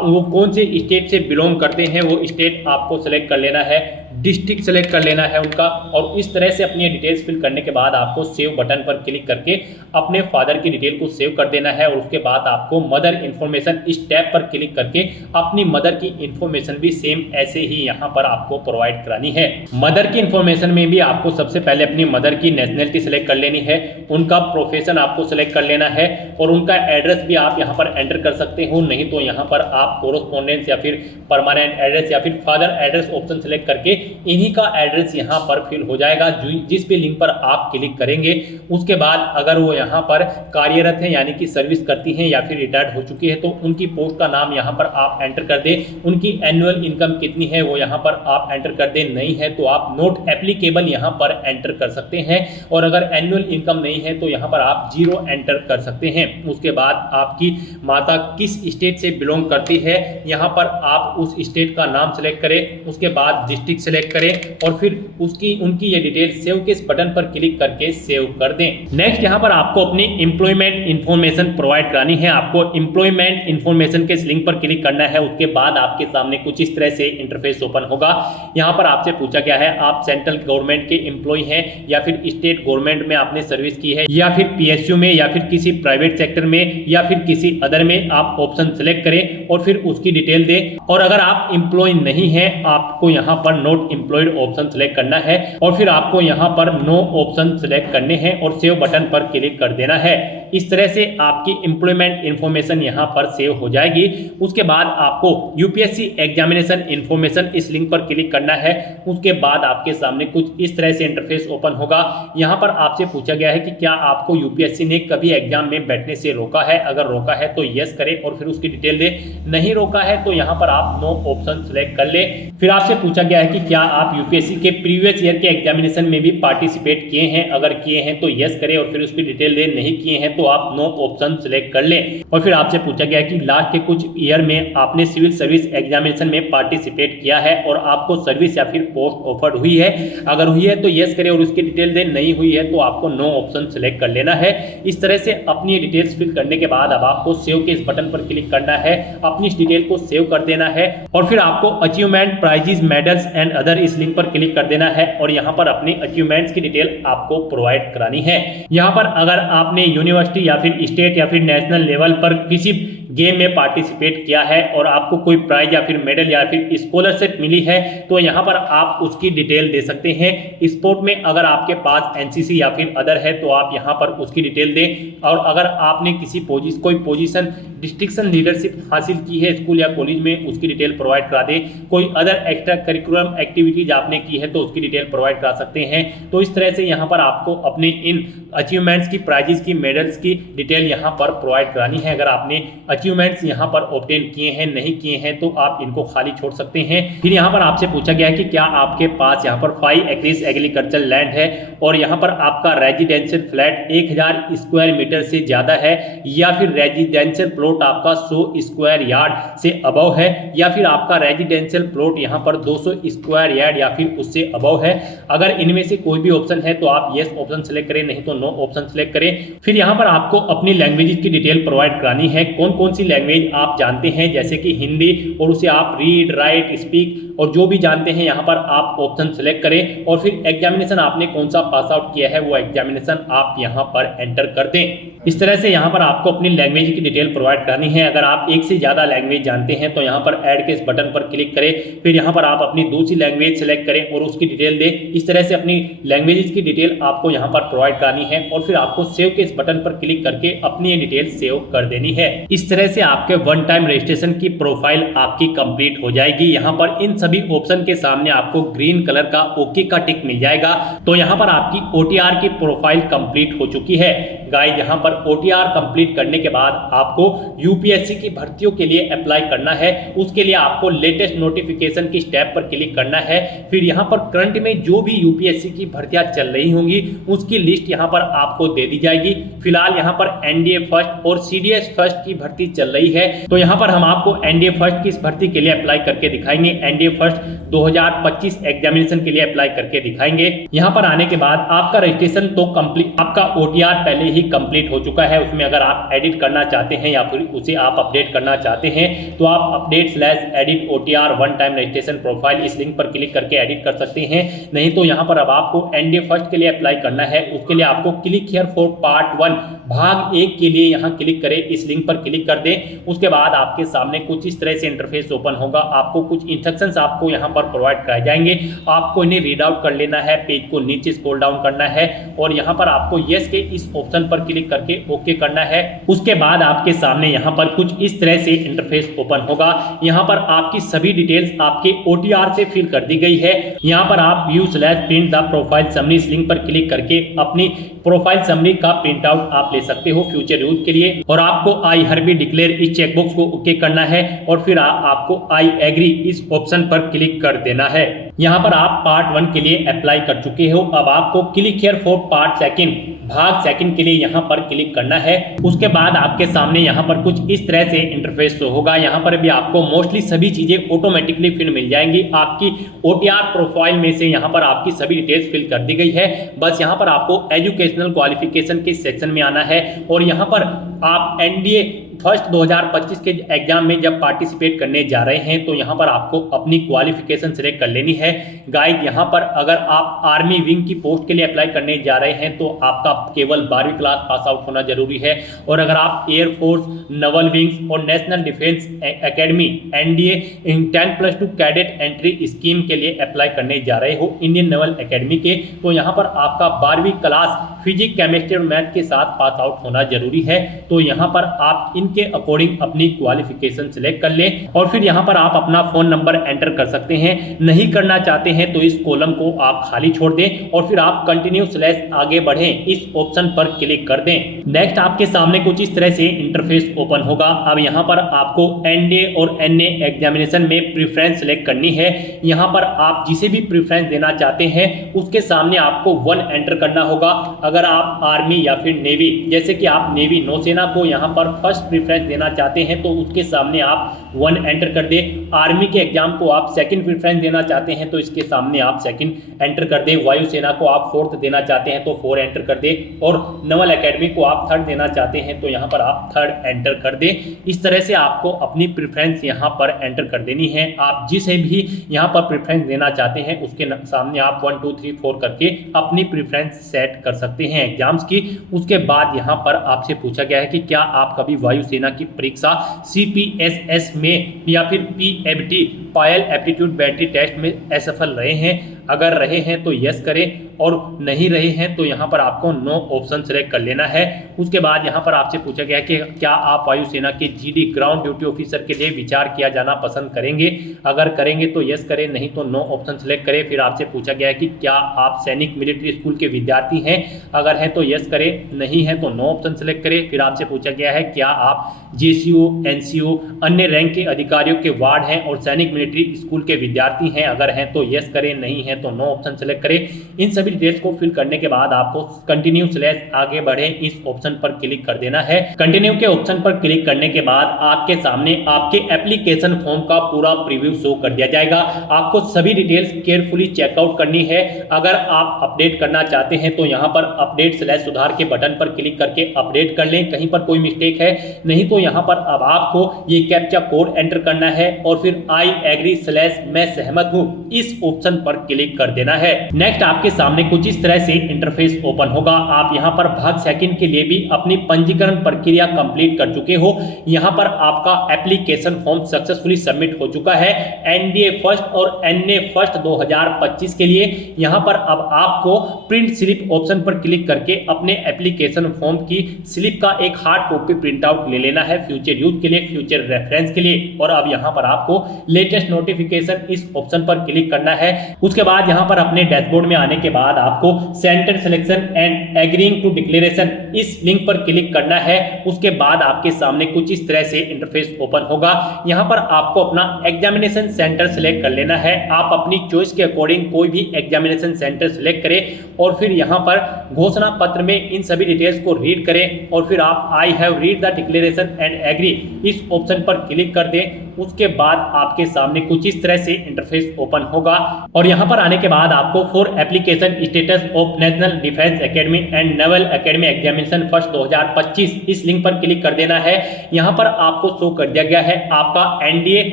वो कौन से स्टेट से बिलोंग करते हैं वो स्टेट आपको सेलेक्ट कर लेना है, डिस्ट्रिक्ट सेलेक्ट कर लेना है उनका। और इस तरह से अपनी डिटेल्स फिल करने के बाद आपको सेव बटन पर क्लिक करके अपने फादर की डिटेल को सेव कर देना है। और उसके बाद आपको मदर इंफॉर्मेशन इस टैब पर क्लिक करके अपनी मदर की इंफॉर्मेशन भी सेम ऐसे ही यहाँ पर आपको प्रोवाइड करानी है। मदर की इंफॉर्मेशन में भी आपको सबसे पहले अपनी मदर की नेशनलिटी सेलेक्ट कर लेनी है, उनका प्रोफेशन आपको सेलेक्ट कर लेना है और उनका एड्रेस भी आप यहाँ पर एंटर कर सकते हो। नहीं तो यहाँ पर आप कोरोस्पोंडेंस या फिर परमानेंट एड्रेस या फिर फादर एड्रेस ऑप्शन सेलेक्ट करके इन्हीं का एड्रेस यहाँ पर फिल हो जाएगा जिस भी लिंक पर आप क्लिक करेंगे। उसके बाद अगर वो यहाँ पर कार्यरत है यानी कि सर्विस करती हैं या फिर रिटायर्ड हो चुकी है तो उनकी पोस्ट का नाम यहाँ पर आप एंटर कर दें। उनकी एनुअल इनकम कितनी है वो यहाँ पर आप एंटर कर दें। नहीं है तो आप नोट एप्लीकेबल यहाँ पर एंटर कर सकते हैं और अगर एनुअल इनकम नहीं है तो यहाँ पर आप 0 एंटर कर सकते हैं। उसके बाद आपकी माता किस स्टेट से बिलोंग करती है यहाँ पर आप उस स्टेट का नाम सेलेक्ट करें। उसके बाद डिस्ट्रिक्ट सेलेक्ट करें और फिर उनकी ये डिटेल सेव के इस बटन पर क्लिक करके सेव कर दें। नेक्स्ट यहाँ पर आपको अपनी एम्प्लॉयमेंट इंफॉर्मेशन प्रोवाइड करानी है। आपको एम्प्लॉयमेंट इंफॉर्मेशन के इस लिंक पर क्लिक करना है। उसके बाद आपके सामने कुछ इस तरह से इंटरफेस ओपन होगा। यहाँ पर आपसे पूछा गया है आप सेंट्रल गवर्नमेंट के एम्प्लॉय हैं या फिर स्टेट गवर्नमेंट में आपने सर्विस की है या फिर PSU में या फिर किसी प्राइवेट सेक्टर में या फिर किसी अदर में। आप ऑप्शन सेलेक्ट करें और फिर उसकी डिटेल दें। और अगर आप एम्प्लॉय नहीं है आपको यहाँ पर नॉट एम्प्लॉयड ऑप्शन सेलेक्ट करना है और फिर आपको यहाँ पर नो ऑप्शन सेलेक्ट करने हैं और सेव बटन पर क्लिक कर देना है। इस तरह से आपकी एम्प्लॉयमेंट इंफॉर्मेशन यहाँ पर सेव हो जाएगी। उसके बाद आपको UPSC एग्जामिनेशन इंफॉर्मेशन इस लिंक पर क्लिक करना है। उसके बाद आपके सामने कुछ इस तरह से इंटरफेस ओपन होगा। यहाँ पर आपसे पूछा गया है कि क्या आपको UPSC ने कभी एग्जाम में बैठने से रोका है। अगर रोका है तो यस करें और फिर उसकी डिटेल दे। नहीं रोका है तो यहाँ पर आप नो ऑप्शन सेलेक्ट कर ले। फिर आपसे पूछा गया है कि क्या आप UPSC के प्रीवियस ईयर के एग्जामिनेशन में भी पार्टिसिपेट किए हैं। अगर किए हैं तो यस करें और फिर उसकी डिटेल दे। नहीं किए हैं तो आप नो ऑप्शन सेलेक्ट कर लें। और फिर आपसे पूछा गया है कि लास्ट के कुछ ईयर में आपने सिविल सर्विस एग्जामिनेशन में पार्टिसिपेट किया है और आपको सर्विस या फिर पोस्ट ऑफर्ड हुई है। अगर हुई है तो यस करें और उसकी डिटेल दें, नहीं हुई है तो आपको नो ऑप्शन सेलेक्ट कर लेना है। इस तरह से अपनी डिटेल्स फिल करने के बाद अब आपको सेव के इस बटन पर क्लिक करना है, अपनी इस डिटेल को सेव कर देना है और फिर आपको achievement, prizes, medals and other इस लिंक पर क्लिक कर देना है और यहाँ पर अपनी अचीवमेंट्स की डिटेल आपको प्रोवाइड करानी है। यहाँ पर अगर आपने यूनिवर्सिटी या फिर स्टेट या फिर नेशनल लेवल पर किसी गेम में पार्टिसिपेट किया है और आपको कोई प्राइज या फिर मेडल या फिर स्कॉलरशिप मिली है तो यहाँ पर आप उसकी डिटेल दे सकते हैं। स्पोर्ट में अगर आपके पास एनसीसी या फिर अदर है तो आप यहाँ पर उसकी डिटेल दें और अगर आपने किसी कोई पोजीशन डिस्ट्रिक्शन लीडरशिप हासिल की है स्कूल या कॉलेज में उसकी डिटेल प्रोवाइड करा दें। कोई अदर एक्स्ट्रा करिकुलम एक्टिविटीज आपने की है तो उसकी डिटेल प्रोवाइड करा सकते हैं। तो इस तरह से यहाँ पर आपको अपने इन अचीवमेंट्स की, प्राइजेस की, मेडल्स की डिटेल यहाँ पर प्रोवाइड करानी है। अगर आपने अचीवमेंट्स यहाँ पर ऑब्टेन किए हैं, नहीं किए हैं तो आप इनको खाली छोड़ सकते हैं। फिर यहाँ पर आपसे पूछा गया है कि क्या आपके पास यहाँ पर 5 एकड़ एग्रीकल्चर लैंड है और यहाँ पर आपका रेजिडेंशियल फ्लैट 1000 स्क्वायर मीटर से ज्यादा है या फिर रेजिडेंशियल प्लॉट आपका 100 स्क्वायर यार्ड से अबव है या फिर आपका रेजिडेंशियल प्लॉट यहाँ पर 200 स्क्वायर यार्ड या फिर उससे अबव है। अगर इनमें से कोई भी ऑप्शन है तो आप यस ऑप्शन सेलेक्ट करें, नहीं तो नो ऑप्शन सेलेक्ट करें। फिर यहाँ पर आपको अपनी लैंग्वेज की डिटेल प्रोवाइड करानी है। कौन कौन सी लैंग्वेज आप जानते हैं, जैसे कि हिंदी, और उसे आप रीड, राइट, स्पीक और जो भी जानते हैं यहाँ पर आप ऑप्शन सेलेक्ट करें और फिर एग्जामिनेशन आपने कौन सा पास आउट किया है वो एग्जामिनेशन आप यहाँ पर एंटर कर दें। इस तरह से यहाँ पर आपको अपनी लैंग्वेज की डिटेल प्रोवाइड करनी है। अगर आप एक से ज़्यादा लैंग्वेज जानते हैं तो यहाँ पर ऐड के इस बटन पर क्लिक करें, फिर यहाँ पर आप अपनी दूसरी लैंग्वेज सेलेक्ट करें और उसकी डिटेल दें। इस तरह से अपनी लैंग्वेज की डिटेल आपको यहाँ पर प्रोवाइड करनी है और फिर आपको सेव के इस बटन पर क्लिक करके अपनी ये डिटेल सेव कर देनी है। इस तरह से आपके वन टाइम रजिस्ट्रेशन की प्रोफाइल आपकी कंप्लीट हो जाएगी। यहाँ पर इन सभी ऑप्शन के सामने आपको ग्रीन कलर का ओके का टिक मिल जाएगा। तो यहाँ पर आपकी ओटीआर की प्रोफाइल कंप्लीट हो चुकी है। गाइस, यहाँ पर ओटीआर कंप्लीट करने के बाद आपको यूपीएससी की भर्तियों के लिए अप्लाई करना है। उसके लिए आपको लेटेस्ट नोटिफिकेशन की स्टेप पर क्लिक करना है। फिर यहाँ पर करंट में जो भी यूपीएससी की भर्तियां चल रही होंगी उसकी लिस्ट यहाँ पर आपको दे दी जाएगी। फिलहाल यहाँ पर एनडीए फर्स्ट और सीडीएस फर्स्ट की भर्ती चल रही है तो यहाँ पर हम आपको एनडीए फर्स्ट की इस भर्ती के लिए अप्लाई करके दिखाएंगे। एनडीए फर्स्ट 2025 एग्जामिनेशन के लिए अप्लाई करके दिखाएंगे। यहाँ पर आने के बाद आपका रजिस्ट्रेशन तो कंप्लीट, आपका ओटीआर पहले ही कंप्लीट हो चुका है। उसमें अगर आप एडिट करना चाहते हैं या फिर उसे आप अपडेट करना चाहते हैं तो आप update edit OTR one time registration profile इस लिंक पर क्लिक करके एडिट कर सकते हैं। नहीं तो यहाँ पर अब आपको एनडीए फर्स्ट के लिए अप्लाई करना है। उसके लिए आपको क्लिक हियर फॉर पार्ट 1 भाग 1 के लिए यहाँ क्लिक करें, इस लिंक पर क्लिक कर दें। उसके बाद आपके सामने कुछ इस तरह से इंटरफेस ओपन होगा। आपको कुछ इंस्ट्रक्शंस आपको यहाँ पर प्रोवाइड कराए जाएंगे। आपको इन्हें रीड आउट कर लेना है, पेज को नीचे स्क्रॉल डाउन करना है और यहाँ पर आपको यस के इस ऑप्शन पर क्लिक करके ओके करना है। उसके बाद आपके सामने यहाँ पर कुछ इस तरह से इंटरफेस ओपन होगा। यहाँ पर आपकी सभी डिटेल्स आपके ओटीआर से फिल कर दी गई है। यहाँ पर आप व्यू/प्रिंट द प्रोफाइल समरी इस लिंक पर क्लिक करके अपनी प्रोफाइल समरी का प्रिंट आउट आप ले सकते हो फ्यूचर यूज के लिए। और आपको आई हरबी डिक्लेयर इस चेकबॉक्स को ओके करना है और फिर आपको आई एग्री इस ऑप्शन पर क्लिक कर देना है। यहाँ पर आप पार्ट 1 के लिए अप्लाई कर चुके हो। अब आपको क्लिक हियर फॉर पार्ट 2 भाग 2 के लिए यहाँ पर क्लिक करना है। उसके बाद आपके सामने यहाँ पर कुछ इस तरह से इंटरफेस शो होगा। यहाँ पर भी आपको मोस्टली सभी चीजें ऑटोमेटिकली फिल मिल जाएंगी। आपकी ओटीआर प्रोफाइल में से यहाँ पर आपकी सभी डिटेल्स फिल कर दी गई है। बस यहाँ पर आपको एजुकेशनल क्वालिफिकेशन के सेक्शन में आना है और यहाँ पर आप एनडीए फर्स्ट 2025 के एग्जाम में जब पार्टिसिपेट करने जा रहे हैं तो यहाँ पर आपको अपनी क्वालिफिकेशन सिलेक्ट कर लेनी है। गाइस, यहाँ पर अगर आप आर्मी विंग की पोस्ट के लिए अप्लाई करने जा रहे हैं तो आपका केवल 12वीं क्लास पास आउट होना जरूरी है। और अगर आप एयरफोर्स, नवल विंग्स और national defence academy NDA 10+2 cadet entry scheme के लिए अप्लाई करने जा रहे हो इंडियन नेवल एकेडमी के, तो यहाँ पर आपका 12वीं क्लास फिजिक्स, केमिस्ट्री और मैथ के साथ पास आउट होना जरूरी है। तो यहाँ पर आप इनके अकॉर्डिंग अपनी क्वालिफिकेशन सिलेक्ट कर लें और फिर यहाँ पर आप अपना फोन नंबर एंटर कर सकते हैं। नहीं करना चाहते हैं तो इस कॉलम को आप खाली छोड़ दें और फिर आप कंटिन्यू/आगे बढ़ें इस ऑप्शन पर क्लिक कर दें। नेक्स्ट आपके सामने कुछ इस तरह से इंटरफेस ओपन होगा। अब यहाँ पर आपको एनडीए और एनए एग्जामिनेशन में प्रेफरेंस सिलेक्ट करनी है। यहाँ पर आप जिसे भी प्रेफरेंस देना चाहते हैं उसके सामने आपको 1 एंटर करना होगा। अगर आप आर्मी या फिर नेवी, जैसे कि आप नेवी नौसेना को यहाँ पर फर्स्ट प्रेफरेंस देना चाहते हैं तो उसके सामने आप 1 एंटर कर दें। आर्मी के एग्जाम को आप सेकंड प्रेफरेंस देना चाहते हैं तो इसके सामने आप सेकंड एंटर कर दें। वायुसेना को आप 4th देना चाहते हैं तो 4 एंटर कर दें। और नवल एकेडमी को आप 3rd देना चाहते हैं तो यहाँ पर आप 3rd एंटर कर दें। इस तरह से आपको अपनी प्रेफरेंस यहाँ पर एंटर कर देनी है। आप जिसे भी यहाँ पर प्रेफरेंस देना चाहते हैं उसके सामने आप 1 2 3 4 करके अपनी प्रेफरेंस सेट कर सकते हैं एग्जाम्स की। उसके बाद यहाँ पर आपसे पूछा गया है कि क्या आप कभी वायुसेना की परीक्षा CPSS में या फिर PFT पायल एप्टीट्यूड बैटरी टेस्ट में असफल रहे हैं। अगर रहे हैं तो यस करें और नहीं रहे हैं तो यहाँ पर आपको नो ऑप्शन सेलेक्ट कर लेना है। उसके बाद यहाँ पर आपसे पूछा गया कि क्या आप वायुसेना के GD ग्राउंड ड्यूटी ऑफिसर के लिए विचार किया जाना पसंद करेंगे। अगर करेंगे तो यस करें, नहीं तो नो ऑप्शन सेलेक्ट करें। फिर आपसे पूछा गया है कि क्या आप सैनिक मिलिट्री स्कूल के विद्यार्थी हैं। अगर हैं तो यस करें, नहीं है तो नो ऑप्शन सेलेक्ट करें। फिर आपसे पूछा गया है क्या आप JCO NCO अन्य रैंक के अधिकारियों के वार्ड हैं और सैनिक मिलिट्री स्कूल के विद्यार्थी हैं। अगर हैं तो यस करें, नहीं है तो नो ऑप्शन सेलेक्ट करें। इन सभी डिटेल्स को फिल करने के बाद आपको कंटिन्यू / आगे बढ़े इस ऑप्शन पर क्लिक कर देना है। कंटिन्यू के ऑप्शन पर क्लिक करने के बाद आपके सामने आपके एप्लीकेशन फॉर्म का पूरा प्रीव्यू शो कर दिया जाएगा। आपको सभी डिटेल्स केयरफुली चेकआउट करनी है। अगर आप अपडेट करना चाहते हैं तो यहाँ पर अपडेट / सुधार के बटन पर क्लिक करके अपडेट कर लें। कहीं पर कोई मिस्टेक है नहीं तो यहाँ पर अब आपको ये कैप्चा कोड एंटर करना है और फिर आई एग्री / मैं सहमत हूँ इस ऑप्शन पर क्लिक कर देना है। नेक्स्ट आपके सामने कुछ इस तरह से इंटरफेस ओपन होगा। आप यहाँ पर भाग सेकंड के लिए भी अपनी पंजीकरण प्रक्रिया कंप्लीट कर चुके हो। यहाँ पर आपका एप्लीकेशन फॉर्म सक्सेसफुली सबमिट हो चुका है NDA फर्स्ट और NA फर्स्ट 2025 के लिए। यहाँ पर अब आपको प्रिंट स्लिप ऑप्शन पर क्लिक करके अपने एप्लीकेशन फॉर्म की स्लिप का एक हार्ड कॉपी प्रिंट आउट ले लेना है फ्यूचर यूज के लिए, फ्यूचर रेफरेंस के लिए। और अब यहाँ पर आपको लेटेस्ट नोटिफिकेशन इस ऑप्शन पर क्लिक करना है। उसके बाद यहाँ पर अपने डैशबोर्ड में आने के बाद आपको centre selection and agreeing to declaration इस लिंक पर क्लिक करना है। उसके बाद आपके सामने कुछ इस तरह से इंटरफेस ओपन होगा। यहाँ पर आपको अपना एग्जामिनेशन सेंटर सिलेक्ट कर लेना है। आप अपनी चॉइस के अकॉर्डिंग कोई भी एग्जामिनेशन सेंटर सिलेक्ट करें और फिर यहाँ पर घोषणा पत्र में इन सभी डिटेल्स को रीड करें और फिर आप I have read the declaration and agree इस ऑप्शन पर क्लिक कर दें। उसके बाद आपके सामने कुछ इस तरह से इंटरफेस ओपन होगा और यहाँ पर आने के बाद आपको for application status of national defence academy and naval academy examination first 2025 इस लिंक पर क्लिक कर देना है। यहाँ पर आपको शो कर दिया गया है आपका NDA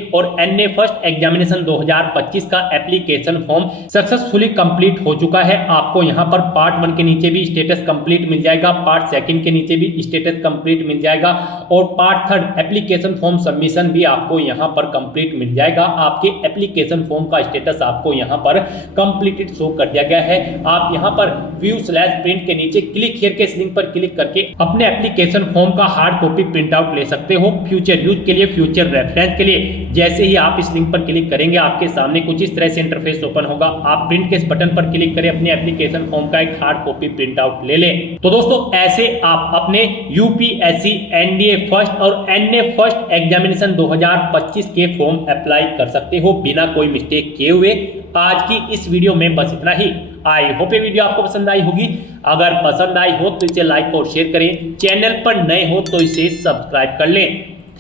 और NA फर्स्ट एग्जामिनेशन 2025 का एप्लीकेशन फॉर्म सक्सेसफुली कंप्लीट हो चुका है। आपको यहाँ पर पार्ट 1 के नीचे भी स्टेटस कंप्लीट मिल जाएगा, पार्ट 2 के नीचे भी स्टेटस कंप्लीट मिल जाएगा और पार्ट 3 एप्लीकेशन फॉर्म सबमिशन भी आपको यहाँ पर कंप्लीट मिल जाएगा। आपके एप्लीकेशन फॉर्म का स्टेटस आपको यहाँ पर कंप्लीटेड शो कर दिया गया है। आप यहाँ पर व्यू / प्रिंट के नीचे क्लिक हियर के इस लिंक पर क्लिक करके अपने एप्लीकेशन फॉर्म का हार्ड कॉपी प्रिंट आउट ले सकते हो फ्यूचर यूज के लिए, फ्यूचर रेफरेंस के लिए। जैसे ही आप इस लिंक पर क्लिक करेंगे आपके सामने कुछ इस तरह से इंटरफेस ओपन होगा। आप प्रिंट के इस बटन पर क्लिक करें, अपने एप्लीकेशन फॉर्म का एक हार्ड कॉपी प्रिंट आउट ले लें। तो दोस्तों ऐसे आप अपने UPSC NDA फर्स्ट और NA फर्स्ट एग्जामिनेशन 2025 के फॉर्म अप्लाई कर सकते हो बिना कोई मिस्टेक किए हुए। आज की इस वीडियो में बस इतना ही। आई होप ये वीडियो आपको पसंद आई होगी। अगर पसंद आई हो तो इसे लाइक और शेयर करें। चैनल पर नए हो तो इसे सब्सक्राइब कर लें।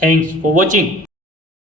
Thanks for watching.